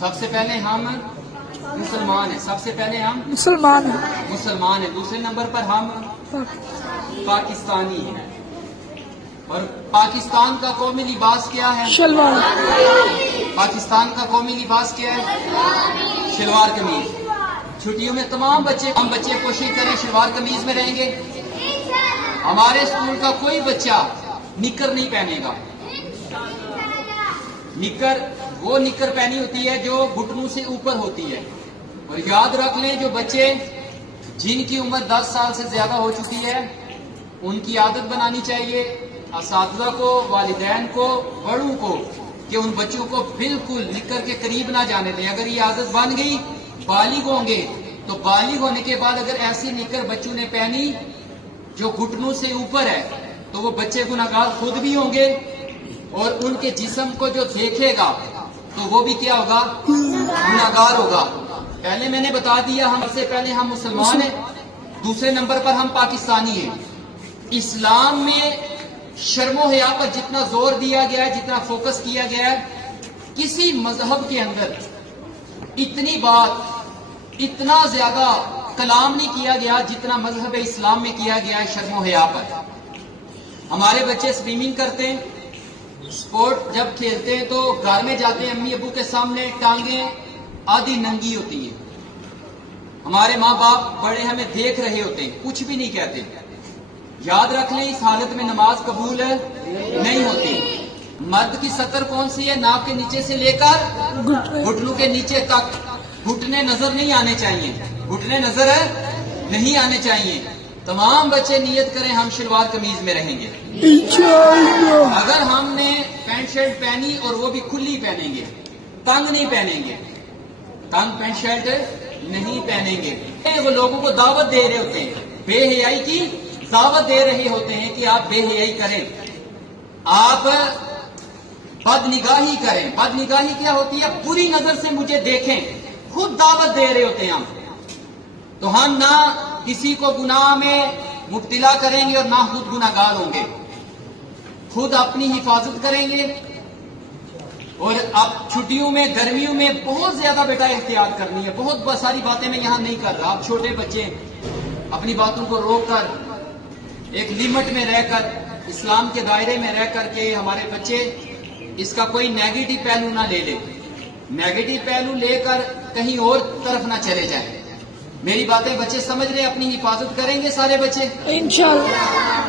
سب سے پہلے ہم مسلمان ہیں، سب سے پہلے ہم مسلمان ہیں، دوسرے نمبر پر ہم پاکستانی ہیں۔ اور پاکستان کا قومی لباس کیا ہے؟ شلوار۔ پاکستان کا قومی لباس کیا ہے؟ شلوار قمیض۔ چھٹیوں میں تمام بچے کوشش کریں شلوار قمیض میں رہیں گے۔ ہمارے اسکول کا کوئی بچہ نکر نہیں پہنے گا۔ وہ نکر پہنی ہوتی ہے جو گھٹنوں سے اوپر ہوتی ہے۔ اور یاد رکھ لیں جو بچے جن کی عمر 10 سال سے زیادہ ہو چکی ہے ان کی عادت بنانی چاہیے، اساتذہ کو، والدین کو، بڑوں کو، کہ ان بچوں کو بالکل نکر کے قریب نہ جانے دیں۔ اگر یہ عادت بن گئی، بالغ ہوں گے تو بالغ ہونے کے بعد اگر ایسی نکر بچوں نے پہنی جو گھٹنوں سے اوپر ہے تو وہ بچے گناہگار خود بھی ہوں گے، اور ان کے جسم کو جو دیکھے گا تو وہ بھی کیا ہوگا؟ گناہگار ہوگا۔ پہلے میں نے بتا دیا ہم سے پہلے ہم مسلمان ہیں، دوسرے نمبر پر ہم پاکستانی ہیں۔ اسلام میں شرم و حیا پر جتنا زور دیا گیا ہے، جتنا فوکس کیا گیا ہے، کسی مذہب کے اندر اتنی بات، اتنا زیادہ کلام نہیں کیا گیا جتنا مذہب اسلام میں کیا گیا ہے شرم و حیا پر۔ ہمارے بچے سوئمنگ کرتے ہیں، سپورٹ جب کھیلتے ہیں تو گھر میں جاتے ہیں امی ابو کے سامنے ٹانگیں آدھی ننگی ہوتی ہیں، ہمارے ماں باپ بڑے ہمیں دیکھ رہے ہوتے ہیں، کچھ بھی نہیں کہتے۔ یاد رکھ لیں اس حالت میں نماز قبول نہیں ہوتی۔ مرد کی سطر کون سی ہے؟ ناک کے نیچے سے لے کر گھٹنوں کے نیچے تک۔ گھٹنے نظر نہیں آنے چاہیے، گھٹنے نظر نہیں آنے چاہیے۔ تمام بچے نیت کریں ہم شلوار قمیض میں رہیں گے انشاءاللہ۔ اگر ہم نے پینٹ شرٹ پہنی اور وہ بھی کھلی پہنیں گے، تنگ نہیں پہنیں گے، تنگ پینٹ شرٹ نہیں پہنیں گے۔ وہ لوگوں کو دعوت دے رہے ہوتے ہیں، بے حیائی کی دعوت دے رہے ہوتے ہیں کہ آپ بے حیائی کریں، آپ بد نگاہی کریں۔ بد نگاہی کیا ہوتی ہے؟ بری نظر سے مجھے دیکھیں، خود دعوت دے رہے ہوتے ہیں ہم۔ تو ہم نہ کسی کو گناہ میں مبتلا کریں گے اور نہ خود گناہگار ہوں گے، خود اپنی حفاظت کریں گے۔ اور اب چھٹیوں میں، گرمیوں میں بہت زیادہ بیٹا احتیاط کرنی ہے۔ بہت ساری باتیں میں یہاں نہیں کر رہا، آپ چھوٹے بچے اپنی باتوں کو روک کر ایک لمٹ میں رہ کر، اسلام کے دائرے میں رہ کر کے ہمارے بچے اس کا کوئی نیگیٹو پہلو نہ لے لے، نیگیٹو پہلو لے کر کہیں اور طرف نہ چلے جائیں۔ میری باتیں بچے سمجھ رہے، اپنی حفاظت کریں گے سارے بچے؟ انشاءاللہ۔